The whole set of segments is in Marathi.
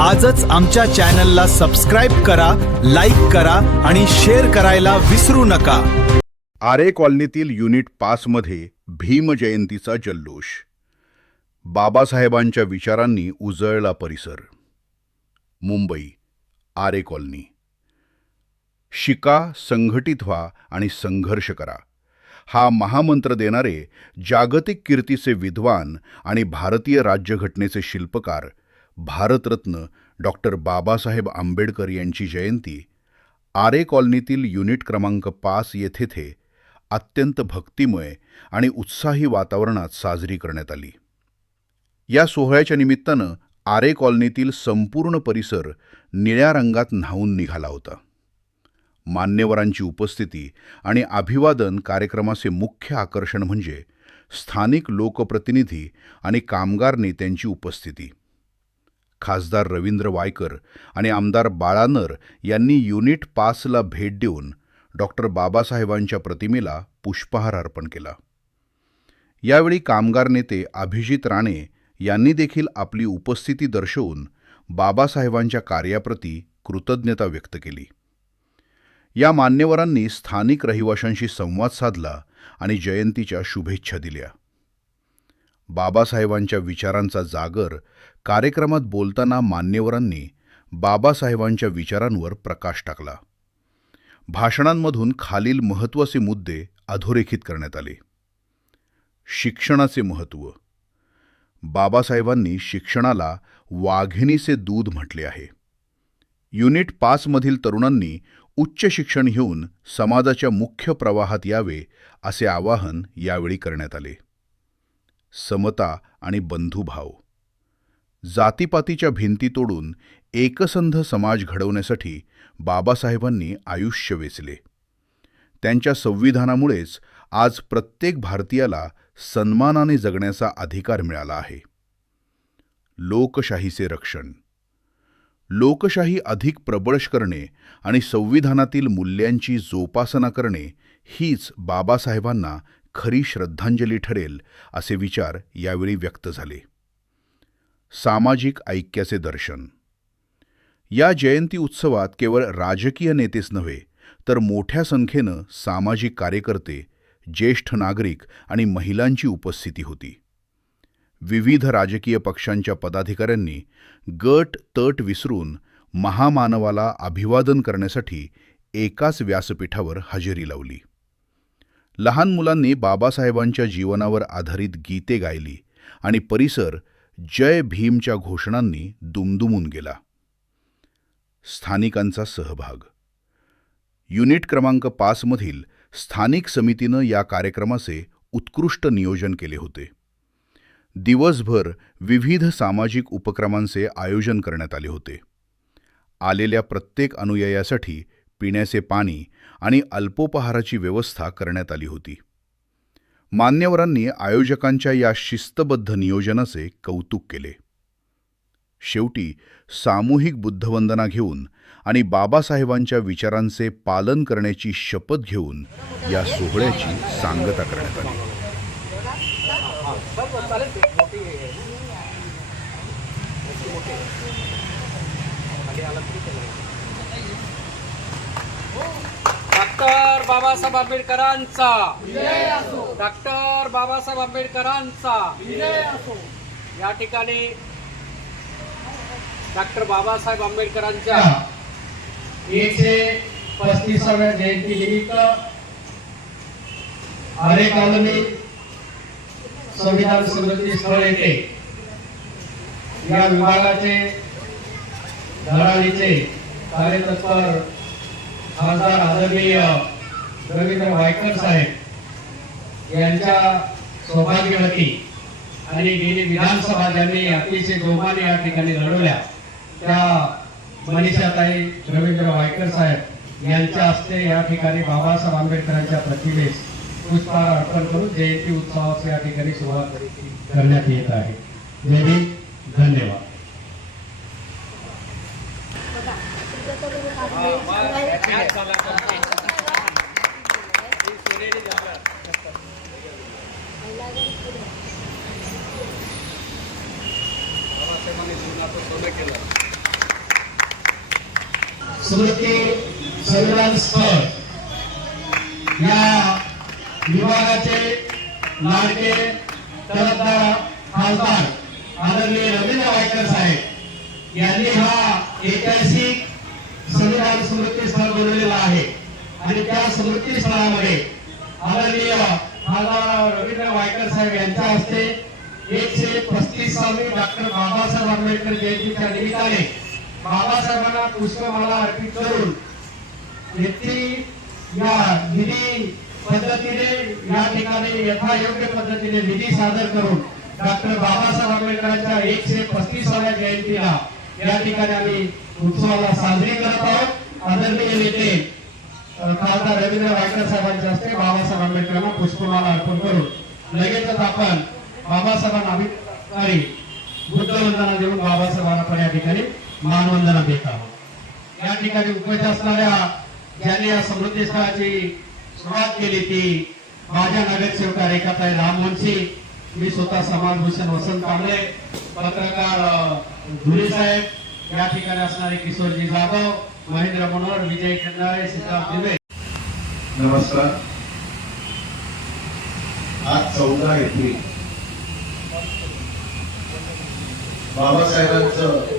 आजच आमच्या चॅनलला सबस्क्राईब करा, लाईक करा आणि शेअर करायला विसरू नका। आरे कॉलनीतील युनिट 5 मध्ये भीम जयंतीचा जल्लोष। बाबासाहेबांच्या विचारांनी उजळला परिसर। मुंबई, आरे कॉलनी। शिका, संघटित व्हा आणि संघर्ष करा, हा महामंत्र देणारे जागतिक कीर्तीचे विद्वान आणि भारतीय राज्यघटनेचे शिल्पकार भारतरत्न डॉक्टर बाबासाहेब आंबेडकर यांची जयंती आरे कॉलनीतील युनिट क्रमांक 5 येथे अत्यंत भक्तिमय आणि उत्साही वातावरणात साजरी करण्यात आली। या सोहळ्याच्या निमित्तानं आरे कॉलनीतील संपूर्ण परिसर निळ्या रंगात न्हाऊन निघाला होता। मान्यवरांची उपस्थिती आणि अभिवादन कार्यक्रमाचे मुख्य आकर्षण म्हणजे स्थानिक लोकप्रतिनिधी आणि कामगार नेत्यांची उपस्थिती। खासदार रवींद्र वायकर आणि आमदार बाळानर यांनी युनिट 5ला भेट देऊन डॉक्टर बाबासाहेबांच्या प्रतिमेला पुष्पहार अर्पण केला। यावेळी कामगार नेते अभिजित राणे यांनी देखील आपली उपस्थिती दर्शवून बाबासाहेबांच्या कार्याप्रती कृतज्ञता व्यक्त केली। या मान्यवरांनी स्थानिक रहिवाशांशी संवाद साधला आणि जयंतीच्या शुभेच्छा दिल्या। बाबासाहेबांच्या विचारांचा जागर कार्यक्रमात बोलताना मान्यवरांनी बाबासाहेबांच्या विचारांवर प्रकाश टाकला। भाषणांमधून खालील महत्त्वाचे मुद्दे अधोरेखित करण्यात आले। शिक्षणाचे महत्त्व। बाबासाहेबांनी शिक्षणाला वाघिणीचे दूध म्हटले आहे। युनिट 5 मधील तरुणांनी उच्च शिक्षण घेऊन समाजाच्या मुख्य प्रवाहात यावे असे आवाहन यावेळी करण्यात आले। समता आणि बंधुभाव। जातीपातीच्या भिंती तोडून एकसंध समाज घडवण्यासाठी बाबासाहेबांनी आयुष्य वेचले। त्यांच्या संविधानामुळेच आज प्रत्येक भारतीयाला सन्मानाने जगण्याचा अधिकार मिळाला आहे। लोकशाहीचे रक्षण। लोकशाही अधिक प्रबळ करणे आणि संविधानातील मूल्यांची जोपासना करणे हीच बाबासाहेबांना खरी श्रद्धांजली ठरेल असे विचार यावेळी व्यक्त झाले। सामाजिक ऐक्याचे दर्शन। या जयंती उत्सवात केवळ राजकीय नेतेच नव्हे तर मोठ्या संख्येनं सामाजिक कार्यकर्ते, ज्येष्ठ नागरिक आणि महिलांची उपस्थिती होती। विविध राजकीय पक्षांच्या पदाधिकाऱ्यांनी गट तट विसरून महामानवाला अभिवादन करण्यासाठी एकाच व्यासपीठावर हजेरी लावली। लहान मुलांनी बाबासाहेबांच्या जीवनावर आधारित गीते गायली आणि परिसर जय भीमच्या घोषणांनी दुमदुमून गेला। स्थानिकांचा सहभाग। युनिट क्रमांक 5 मधील स्थानिक समितीनं या कार्यक्रमाचे उत्कृष्ट नियोजन केले होते। दिवसभर विविध सामाजिक उपक्रमांचे आयोजन करण्यात आले होते। आलेल्या प्रत्येक अनुयायासाठी पिण्याचे पाणी आणि अल्पोपहाराची व्यवस्था करण्यात आली होती। मान्यवरांनी आयोजकांच्या या शिस्तबद्ध नियोजनाचे कौतुक केले। शेवटी सामूहिक बुद्धवंदना घेऊन आणि बाबासाहेबांच्या विचारांचे पालन करण्याची शपथ घेऊन या सोहळ्याची सांगता करण्यात आली। डॉक्टर बाबासाहेब आंबेडकरांचा विजय असो। डॉक्टर बाबासाहेब आंबेडकरांचा विजय असो। या ठिकाणी डॉक्टर बाबासाहेब आंबेडकरांच्या 135व्या जयंतीनिमित्त आरे कॉलनी संविधान स्मृती स्थळ येथे या विभागाचे धडाडीचे कार्यतत्पर खासदार आदरणीय रवींद्र वायकर साहेब यांच्या सौभाग्यवती आणि गेली विधानसभा ज्यांनी अतिशय जोमाने या ठिकाणी लढवल्या त्या मनीषाताई रवींद्र वायकर साहेब यांच्या हस्ते या ठिकाणी बाबासाहेब आंबेडकरांच्या प्रतिमेस पुष्पहार अर्पण करून जयंती उत्सवाची या ठिकाणी सुरुवात करण्यात येत आहे। जय भीम, धन्यवाद। जीवनाचं सोनं केलं। स्मृती संविधान स्थळ या विभागाचे लाडके तरफदार खासदार आदरणीय रवींद्र वायकर साहेब यांनी हा ऐतिहासिक संविधान स्मृती स्थळ बनवलेला आहे आणि त्या स्मृती स्थळामध्ये आदरणीय खासदार रवींद्र वायकर साहेब यांच्या हस्ते 135वी डॉक्टर बाबासाहेब आंबेडकर जयंतीच्या निमित्ताने बाबासाहेबांना पुष्पमाला अर्पित करून व्यक्ती या विधी पद्धतीने या ठिकाणी यथायोग्य पद्धतीने विधी सादर करून डॉक्टर बाबासाहेब आंबेडकरांच्या 135व्या जयंतीला या ठिकाणी आम्ही उत्सवाला साजरी करत आहोत. आदरणीय नेते खासदार रवींद्र वायकर साहेबांच्या हस्ते बाबासाहेब आंबेडकरांना पुष्पमाला अर्पण करून लगेचच आपण बाबासाहेबांना अभिवादन बुद्धवंदना देऊन बाबासाहेबांना पण या ठिकाणी मानवंदना देत आहोत. या ठिकाणी उपस्थित असणाऱ्या ज्यांनी या समृद्धी स्थळाची सुरुवात केली ती माझ्या नगरसेवका रेखाताई रामवंशी, मी स्वतः समाजभूषण वसंत कांबळे, पत्रकार धुळे साहेब, या ठिकाणी असणारे किशोरजी जाधव, महेंद्र मनोहर, विजय खंडाळे, सिद्धार्थ दिवे. नमस्कार. आज 14 एप्रिल बाबासाहेबांचं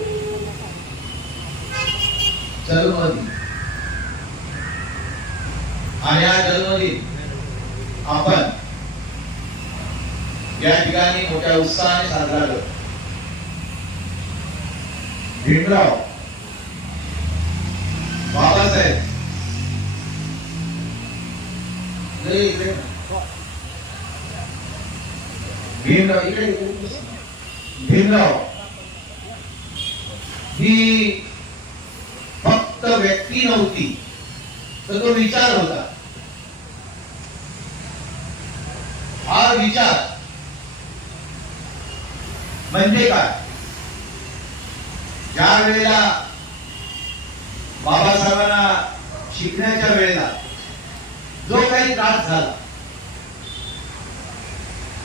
जन्मदिन आणि या जन्मदिन आपण या ठिकाणी मोठ्या उत्साहाने साजरा करतो. भीमराव बाबासाहेब भीमराव ही फक्त व्यक्ती नव्हती तर तो विचार होता. हा विचार म्हणजे काय? ज्या वेळेला बाबासाहेबांना शिकण्याच्या वेळेला जो काही त्रास झाला,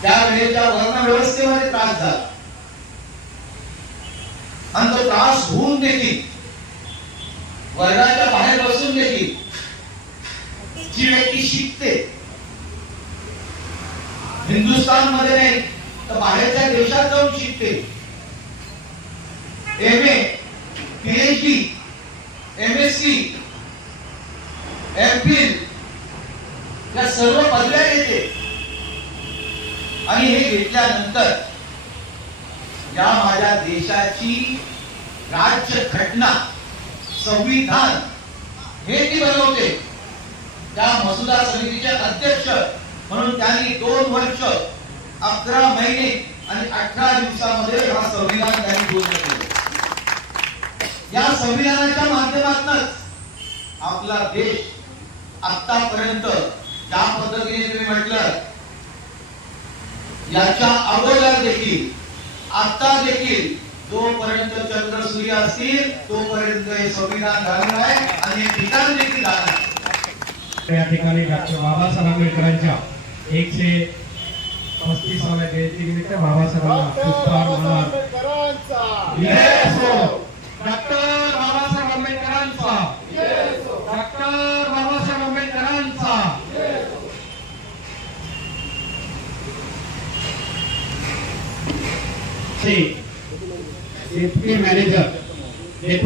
त्यावेळेच्या वर्ण व्यवस्थेमध्ये त्रास झाला आणि तो त्रास होऊन देखील वर्गाच्या बाहेर बसून देखील जी व्यक्ती शिकते, हिंदुस्थान मध्ये नाही तर बाहेरच्या देशात जाऊन शिकते, एमए, पीएचडी, एमएससी, एमफिल या सर्व पदव्या घेते आणि हे घेतल्यानंतर या माझ्या देशाची राज्य घटना, संविधान हे ती बनवते. त्या मसुदा समितीचे अध्यक्ष म्हणून त्यांनी 2 वर्ष 11 महिने आणि 18 दिवसामध्ये हा संविधान त्यांनी पूर्ण केले. या संविधानाच्या माध्यमातूनच आपला देश आतापर्यंत ज्या पद्धतीने तुम्ही म्हटलं, याच्या अगोदर देखील आता देखील जोपर्यंत चंद्र सूर्य असतील तोपर्यंत हे संविधान झालेलं आहे आणि हे ठिकाण देखील झालं आहे. या ठिकाणी डॉक्टर बाबासाहेब आंबेडकरांच्या 135व्या जयंतीनिमित्त बाबासाहेबांना पुष्पहार डॉक्टर बाबासाहेब आंबेडकरांचा, डॉक्टर बाबासाहेब आंबेडकरांचा. डेप्युटी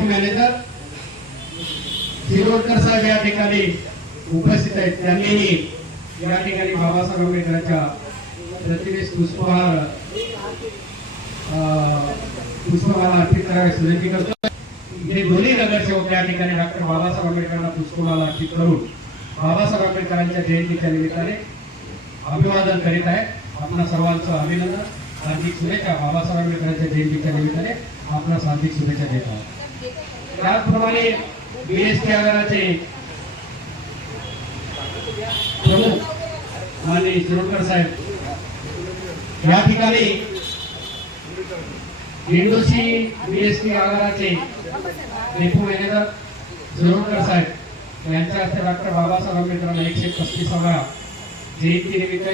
मॅनेजर शिरोडकर साहेब या ठिकाणी उपस्थित आहेत. त्यांनी या ठिकाणी बाबासाहेब आंबेडकरांच्या प्रतिमेस पुष्पमाला अर्पित करावी विनंती करतो. हे दोन्ही नगरसेवक या ठिकाणी डॉक्टर बाबासाहेब आंबेडकरांना पुष्पमाला अर्पित करून बाबासाहेब आंबेडकरांच्या जयंतीच्या निमित्ताने अभिवादन करीत आहे. आपणा सर्वांचं अभिनंदन, हार्दिक शुभेच्छा. बाबासाहेब आंबेडकरांच्या जयंतीच्या निमित्ताने आपणास हार्दिक शुभेच्छा देत आहोत. त्याचप्रमाणे बीएसटी आगाराचे प्रमुख माननीय शिरोडकर साहेब या ठिकाणी इंडोशी बीएसटी आगाराचे डेप्युटी मॅनेजर शिरोडकर साहेब यांच्या हस्ते डॉक्टर बाबासाहेब आंबेडकरांना 135व्या जयंतीनिमित्त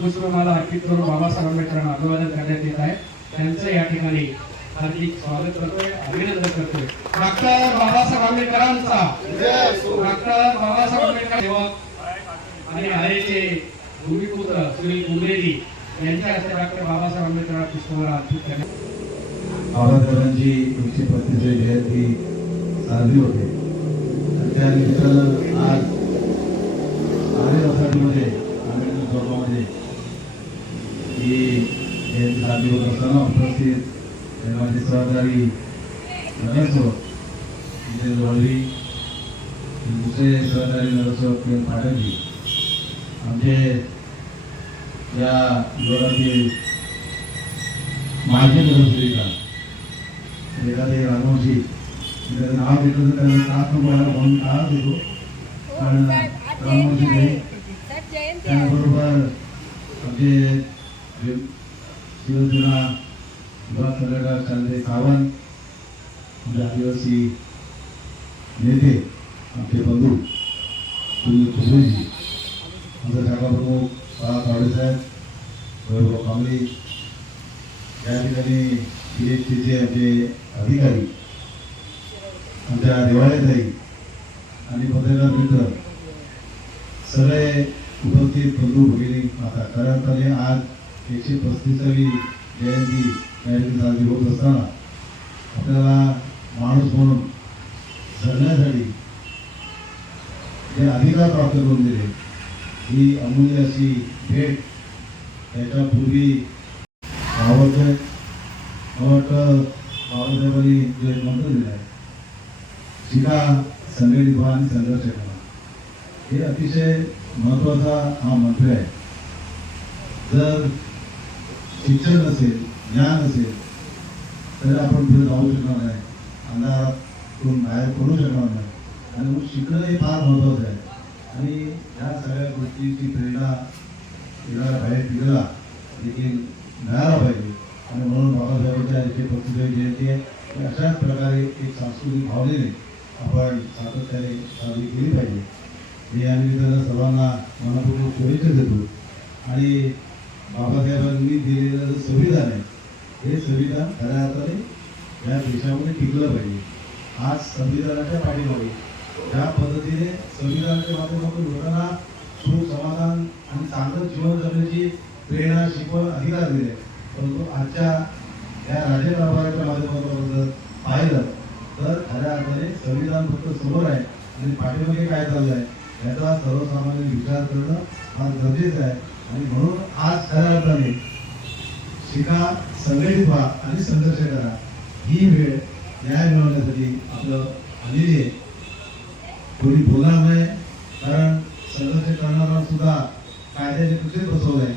पुष्पमाला अर्पित करून बाबासाहेब आंबेडकरांना अभिवादन करण्यात येत आहे. त्यांचं या ठिकाणी हार्दिक स्वागत करतोय, अभिनंदन करतोय. डॉक्टर बाबासाहेब आंबेडकरांचा डॉक्टर बाबासाहेब आंबेडकर सेवक आणि आरेचे भूमिपुत्र सुनील कुंबलेजी यांच्या हस्ते डॉक्टर बाबासाहेब आंबेडकर पुष्पहार अर्पित करण्यात बाबासाहेबांची 135वी जयंती साजरी होते आणि त्या निमित्तानं आज आरे वसाहतीमध्ये आंबेडकर चौकामध्ये ही जयंती साजरी होत असताना उपस्थित माझे सहकारी नगरसेवक विजय वळवी, दुसरे सहकारी नगरसेवक के पाटणजी, आमचे या विभागातील माजी नगरसेविका एखादे रामोशी एखादं नाव घेतलं तर त्यांना नाव तुम्हाला म्हणून नाव देतो पण रामोशी नाही. त्याबरोबर आमचे शिवसेना विभाग संघटक संजय सावंत, आमचे आदिवासी नेते आमचे बंधू सुनील कुंबलेजी, आमचा शाखा प्रमुख बाळा तावडेसाहेब, वैभव कांबळे, या ठिकाणी PHCचे आमचे अधिकारी, आमच्या देवाळेताई आणि पत्रकार मित्र, सगळे उपस्थित बंधू भगिनी माता. खऱ्या अर्थाने आज 135वी जयंती या ठिकाणी साजरी होत असताना आपल्याला माणूस म्हणून जगण्यासाठी जे अधिकार प्राप्त करून दिले ही अमूल्य अशी भेट त्याच्यापूर्वी आवडतोय. मला वाटतं बाबासाहेबांनी जो एक मंत्र दिला आहे, शिका, संघटित व्हा आणि संघर्ष करा, हे अतिशय महत्त्वाचा हा मंत्र आहे. जर शिक्षण नसेल, ज्ञान नसेल तर आपण पुढे जाऊ शकणार नाही, अंधारातून बाहेर पडू शकणार नाही. आणि मग शिकणं हे फार महत्त्वाचं आहे. आणि ह्या सगळ्या गोष्टीची प्रेरणा येणाऱ्या बाहेर पिढीला देखील मिळायला पाहिजे. आणि म्हणून बाबासाहेबांच्या 135वी जयंती आहे अशाच प्रकारे एक सांस्कृतिक भावनेने आपण सातत्याने साजरी केली पाहिजे. मी या निमित्तानं सर्वांना मनापूर्वक शुभेच्छा देतो. आणि बाबासाहेबांनी दिलेलं जे संविधान आहे हे संविधान खऱ्या अर्थाने या देशामध्ये टिकलं पाहिजे. आज संविधानाच्या पाठीमागे ज्या पद्धतीने संविधानाच्या माध्यमातून लोकांना सुख, समाधान आणि चांगलं जीवन जगण्याची प्रेरणा, शिकवण, अधिकार दिले, परंतु आजच्या या राज्यकारभाराच्या माध्यमातून जर पाहिलं तर खऱ्या अर्थाने संविधान फक्त समोर आहे आणि पाठीमागे काय चाललं आहे याचा सर्वसामान्य विचार करणं फार गरजेचं आहे. आणि म्हणून आज खऱ्या अर्थाने शिका, संघटित व्हा आणि संघर्ष करा ही वेळ न्याय मिळवण्यासाठी आपलं आलेली आहे. कोणी बोलणार नाही, कारण संघर्ष करणारा सुद्धा कायद्याचे कुठे बसवलं आहे.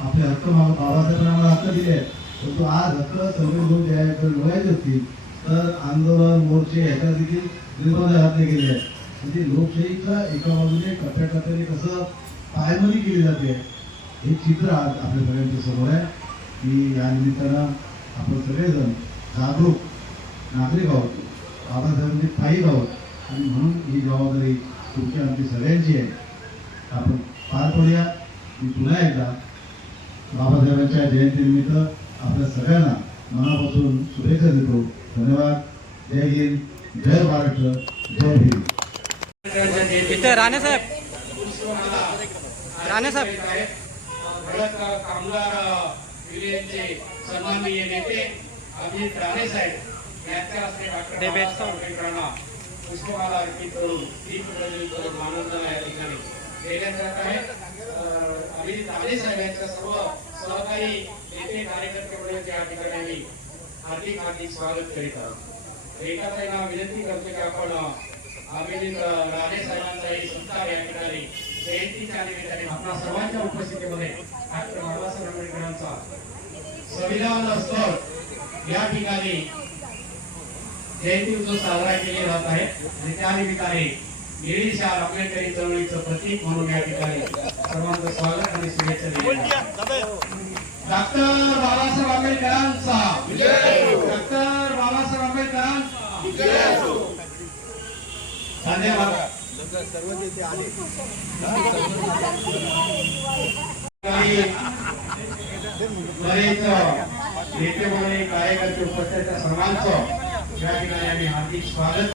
आपले हक्क बाबासाहेबांनी आम्हाला हक्क दिले आहेत, परंतु आज हक्क सगळे लोक ज्याकडे मिळवायचे असतील तर आंदोलन, मोर्चे ह्याच्या देखील निर्बंध घातले गेले आहेत. म्हणजे लोकशाहीचा एका बाजूने टप्प्याटप्प्याने कसं पायमली केली जाते हे चित्र आज आपल्या सगळ्यांच्या समोर आहे. की या निमित्तानं आपण सगळेजण जागरूक नागरिक आहोत, बाबासाहेबांचे पायी आहोत आणि म्हणून ही जबाबदारी तुमची आमची सगळ्यांची आहे. आपण पार पडूया. मी पुन्हा एकदा बाबासाहेबांच्या जयंतीनिमित्त आपल्या सगळ्यांना मनापासून शुभेच्छा देतो. धन्यवाद. जय हिंद, जय महाराष्ट्र, जय भीम. इथे राणे साहेब, कामगार युनियनचे सन्माननीय नेते अभिजित राणे साहेब यांच्या हस्ते डॉक्टर बाबासाहेब आंबेडकरांना पुष्पमाला अर्पित करून दीप प्रज्वलित करून मानवंदना या ठिकाणी देण्यात जात आहे. अभिजित राणे साहेब यांच्या सर्व सहकारी नेते कार्यकर्ते या ठिकाणी हार्दिक हार्दिक स्वागत करीत आहोत. एकाच विनंती करतो की आपण अभिजित राणे साहेबांचाही सत्कार या ठिकाणी जयंतीच्या निमित्ताने आपल्या सर्वांच्या उपस्थितीमध्ये डॉक्टर बाबासाहेब आंबेडकरांचा संविधान स्थळ या ठिकाणी जयंती उत्सव साजरा केला जात आहे. आणि त्या निमित्ताने निळी शाल आंबेडकरी चळवळीचं प्रतीक म्हणून या ठिकाणी सर्वांचं स्वागत आणि शुभेच्छा दिल्या. डॉक्टर बाबासाहेब आंबेडकरांचा डॉक्टर बाबासाहेब आंबेडकरांचा धन्यवाद. बरेच नेते मंडळी कार्यकर्ते उपस्थित त्या सर्वांचं या ठिकाणी आम्ही हार्दिक स्वागत.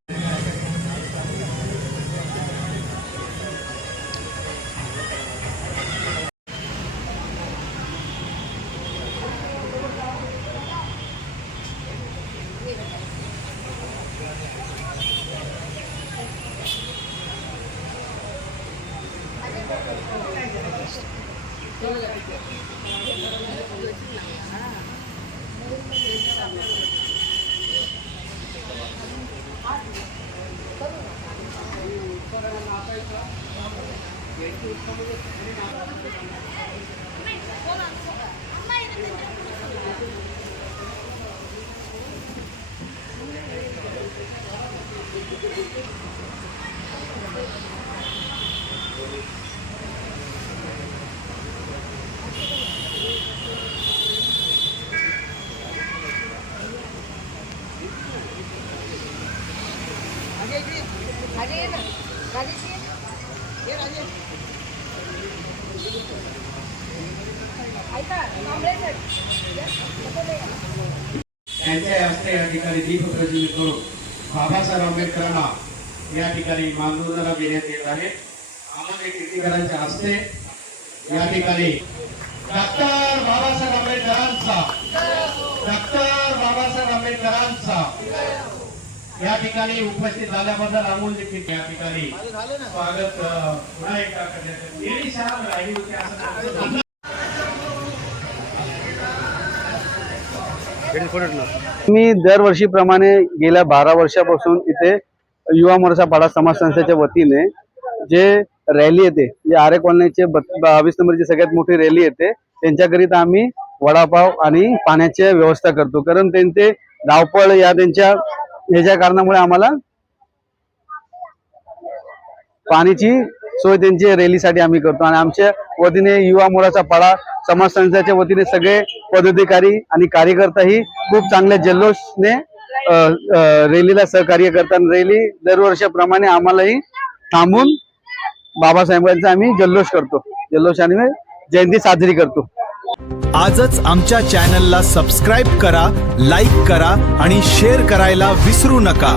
त्यांच्या हस्ते या ठिकाणी दीप प्रज्वलित करून बाबासाहेब आंबेडकरांना या ठिकाणी मानवंदना देण्यात येत आहे. आम्हाला कीर्तिकरांच्या हस्ते या ठिकाणी डॉक्टर बाबासाहेब आंबेडकरांचा या ठिकाणी उपस्थित झाल्याबद्दल अमोल देखील या ठिकाणी स्वागत पुन्हा एकदा करण्यात येईल. शाळा राहिली होती असं मी दरवर्षीप्रमाणे गेल्या 12 वर्षापासून इथे युवा मोर्चा पाडा समाज संस्थेच्या वतीने जे रॅली येते, जे आरे कॉलनीचे 22 नंबरची सगळ्यात मोठी रॅली येते, त्यांच्याकरिता आम्ही वडापाव आणि पाण्याची व्यवस्था करतो. कारण त्यांचे धावपळ या त्यांच्या ह्याच्या कारणामुळे आम्हाला पाण्याची सोय त्यांची रॅलीसाठी आम्ही करतो. आणि आमच्या वतीने युवा मोर्चा पाडा समाज संस्थेच्या वतीने सगळे पदाधिकारी आणि कार्यकर्ताही खूप चांगल्या जल्लोषने रॅलीला सहकार्य करतात. रॅली दरवर्षाप्रमाणे आम्हालाही थांबून बाबासाहेबांचा आम्ही जल्लोष करतो, जल्लोषाने जयंती साजरी करतो. आजच आमच्या चॅनलला सबस्क्राईब करा, लाईक करा आणि शेअर करायला विसरू नका.